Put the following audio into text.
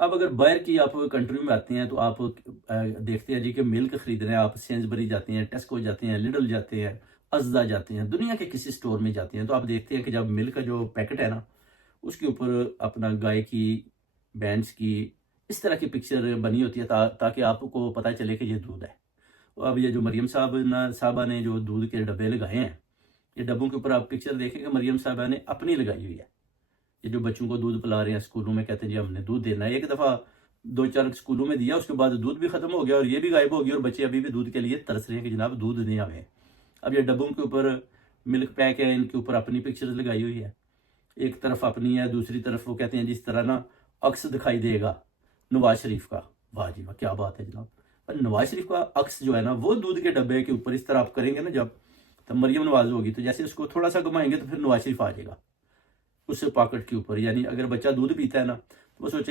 اب اگر باہر کی آپ کنٹری میں آتے ہیں تو آپ دیکھتے ہیں جی کہ ملک خرید رہے ہیں، آپ سینزبری جاتے ہیں، ٹیسکو جاتے ہیں، لڈل جاتے ہیں، ازدا جاتے ہیں، دنیا کے کسی سٹور میں جاتے ہیں تو آپ دیکھتے ہیں کہ جب ملک کا جو پیکٹ ہے نا، اس کے اوپر اپنا گائے کی، بینس کی، اس طرح کی پکچر بنی ہوتی ہے تاکہ آپ کو پتہ چلے کہ یہ دودھ ہے۔ اب یہ جو مریم صاحبہ نے جو دودھ کے ڈبے لگائے ہیں، یہ ڈبوں کے اوپر آپ پکچر دیکھیں کہ مریم صاحبہ نے اپنی لگائی ہوئی ہے۔ یہ جو بچوں کو دودھ پلا رہے ہیں اسکولوں میں، کہتے ہیں جی ہم نے دودھ دینا ہے، ایک دفعہ دو چار اسکولوں میں دیا، اس کے بعد دودھ بھی ختم ہو گیا اور یہ بھی غائب ہو گیا، اور بچے ابھی بھی دودھ کے لیے ترس رہے ہیں کہ جناب دودھ دیں ہمیں۔ اب یہ ڈبوں کے اوپر ملک پیک ہے، ان کے اوپر اپنی پکچرز لگائی ہوئی ہے، ایک طرف اپنی ہے، دوسری طرف وہ کہتے ہیں جس طرح نا عکس دکھائی دے گا نواز شریف کا۔ واہ جی واہ، کیا بات ہے جناب! پر نواز شریف کا عکس جو ہے نا، وہ دودھ کے ڈبے کے اوپر اس طرح آپ کریں گے نا، جب تب مریم نواز ہوگی تو جیسے اس کو تھوڑا سا گھمائیں گے تو پھر نواز شریف آ جائے گا اس پاکٹ کے اوپر۔ یعنی اگر بچہ دودھ پیتا ہے نا تو وہ سوچے گا